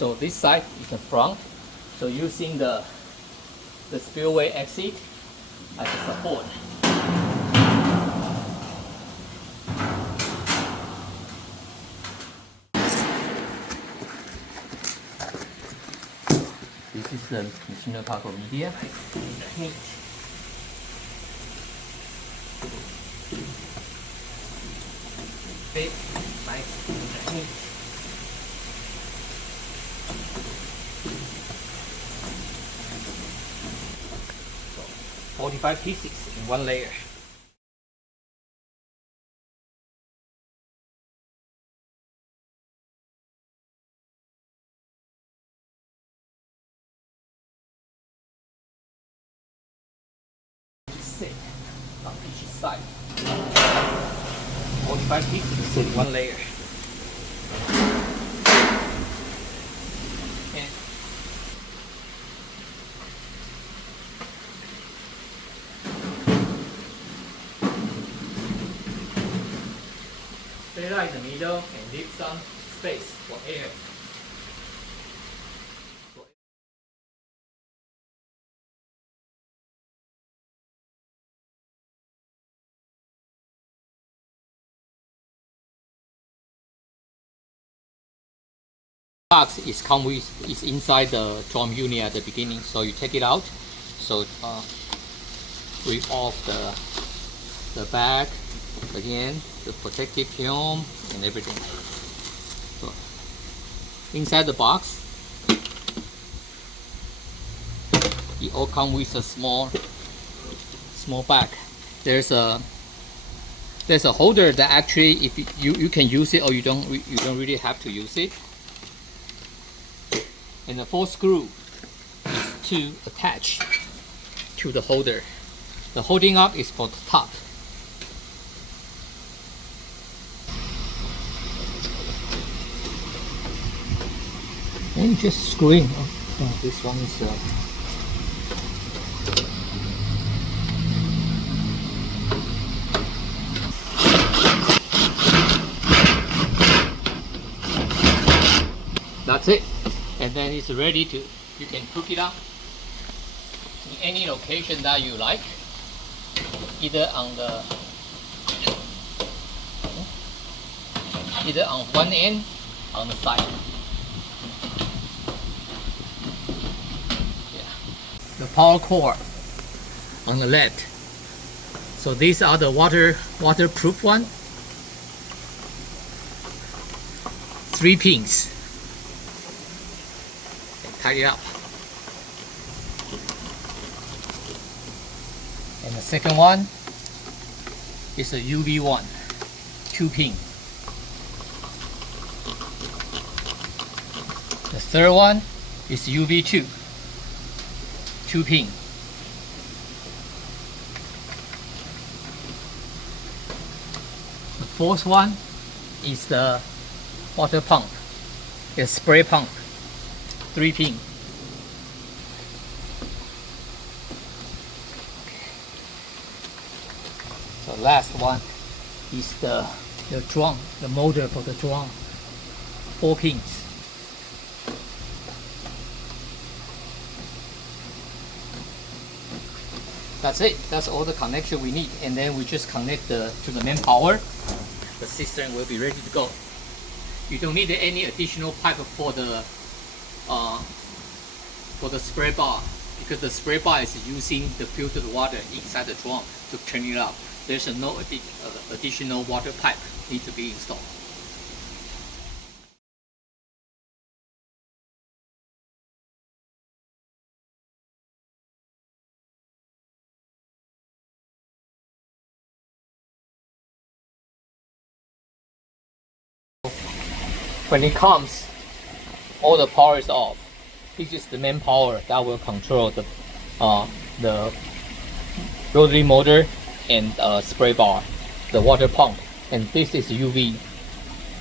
So this side is the front. So using the spillway exit as a support. This is the Niji No Taki media. Neat. Big, nice, neat. So 45 pieces in one layer. Sit on each side. 45 pieces in one layer. And set it in the middle and leave some space for air. Box is inside the drum unit at the beginning, so you take it out. So rip off the bag again, the protective film and everything. So inside the box, it all comes with a small bag. There's a holder that actually, if you can use it or you don't really have to use it. And the 4 screw is to attach to the holder. The holding up is for the top. And just screw in. Oh, this one is that's it. And then it's ready to, you can hook it up in any location that you like, either on one end, on the side. Yeah. The power cord on the left. So these are the waterproof one. 3 pins. Tie it up. And the second one is a UV one, 2 pin. The third one is UV2, 2 pin. The fourth one is the water pump, the spray pump. 3 pin. So last one is the drum, the motor for the drum. 4 pins. That's it. That's all the connection we need. And then we just connect to the main power. The cistern will be ready to go. You don't need any additional pipe for the spray bar, because the spray bar is using the filtered water inside the drum to turn it up. There's no additional water pipe need to be installed. When it comes, all the power is off. This is the main power that will control the rotary motor and spray bar, the water pump, and this is UV.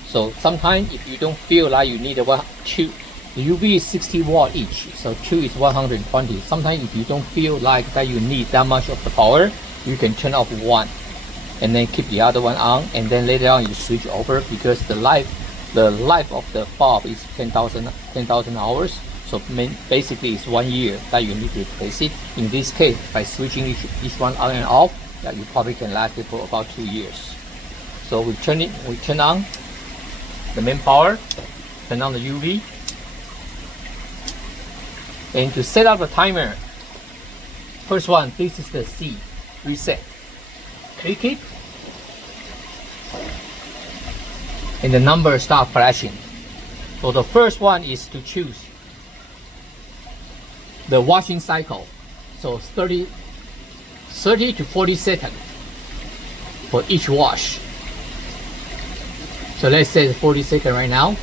So sometimes if you don't feel like you need the UV is 60 watt each, so 2 is 120. Sometimes if you don't feel like that you need that much of the power, you can turn off one and then keep the other one on, and then later on you switch over, because the life the life of the bulb is 10,000 hours. So basically it's 1 year that you need to replace it. In this case, by switching each one on and off, that you probably can last it for about 2 years. So we turn on the main power, turn on the UV, and to set up the timer, first one, this is the C, reset. Click it, and the numbers start flashing. So the first one is to choose the washing cycle. So 30 to 40 seconds for each wash. So let's say 40 seconds right now.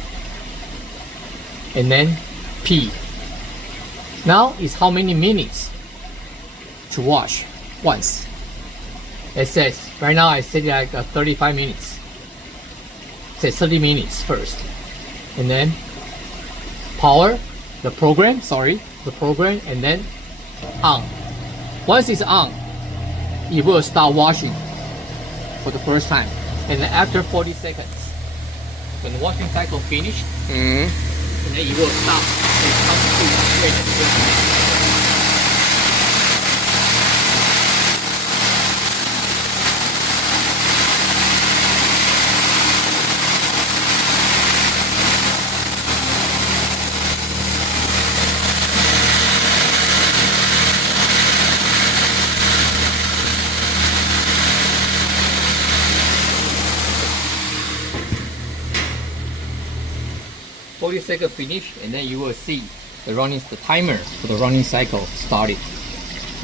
And then P. Now is how many minutes to wash once. It says, right now I set it like 35 minutes. It says 30 minutes first. And then power, the program, and then on. Once it's on, it will start washing for the first time. And then after 40 seconds, when the washing cycle finished, and then it will stop and come to ready. 40 seconds finish, and then you will see the timer for the running cycle started.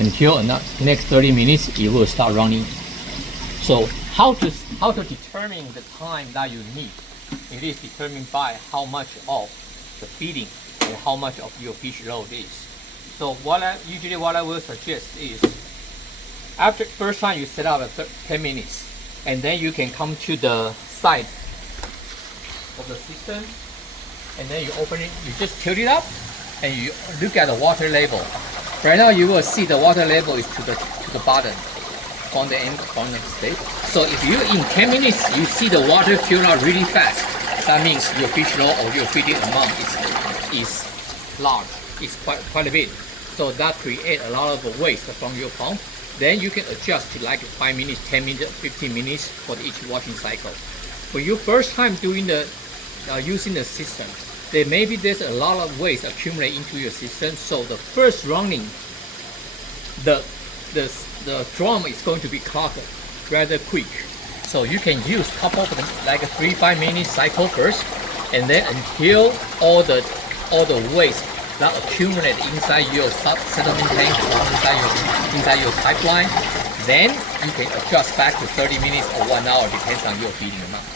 Until the next 30 minutes, it will start running. So how to determine the time that you need? It is determined by how much of the feeding and how much of your fish load is. So what I will suggest is, after first time you set up at 10 minutes, and then you can come to the side of the system, and then you open it, you just tilt it up, and you look at the water level. Right now you will see the water level is to the bottom from the end from the state. So if you in 10 minutes you see the water fill out really fast, that means your fish load or your feeding amount is large. It's quite a bit. So that creates a lot of waste from your pump. Then you can adjust to like 5 minutes, 10 minutes, 15 minutes for each washing cycle. When you first time doing the using the system, there's a lot of waste accumulate into your system. So the first running, the drum is going to be clogged rather quick. So you can use couple of them, like a 3-5 minute cycle first, and then until all the waste that accumulate inside your settlement tank or inside your pipeline, then you can adjust back to 30 minutes or 1 hour, depends on your feeding amount.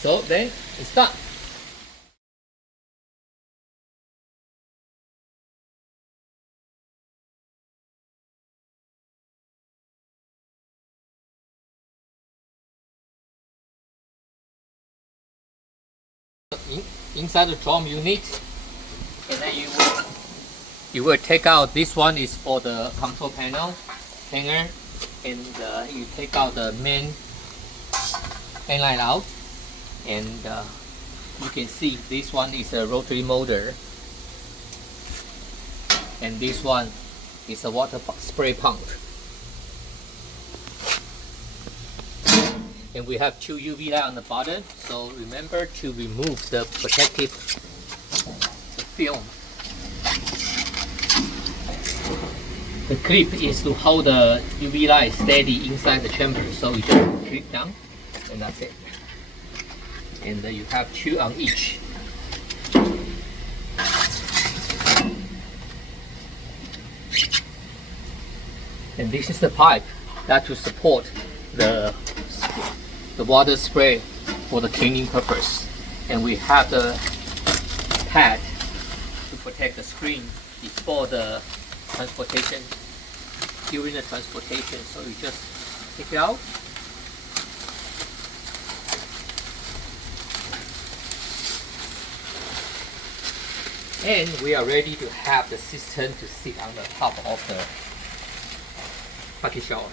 So then it's done. Inside the drum unit, and then you will take out, this one is for the control panel hanger, and you take out the main line out, and you can see this one is a rotary motor, and this one is a water spray pump. And we have 2 UV light on the bottom, so remember to remove the protective film. The clip is to hold the UV light steady inside the chamber, so you just click down, and that's it. And then you have 2 on each. And this is the pipe that to support the water spray for the cleaning purpose. And we have the pad to protect the screen before the transportation, during the transportation. So you just take it out. And we are ready to have the system to sit on the top of the bucket shower.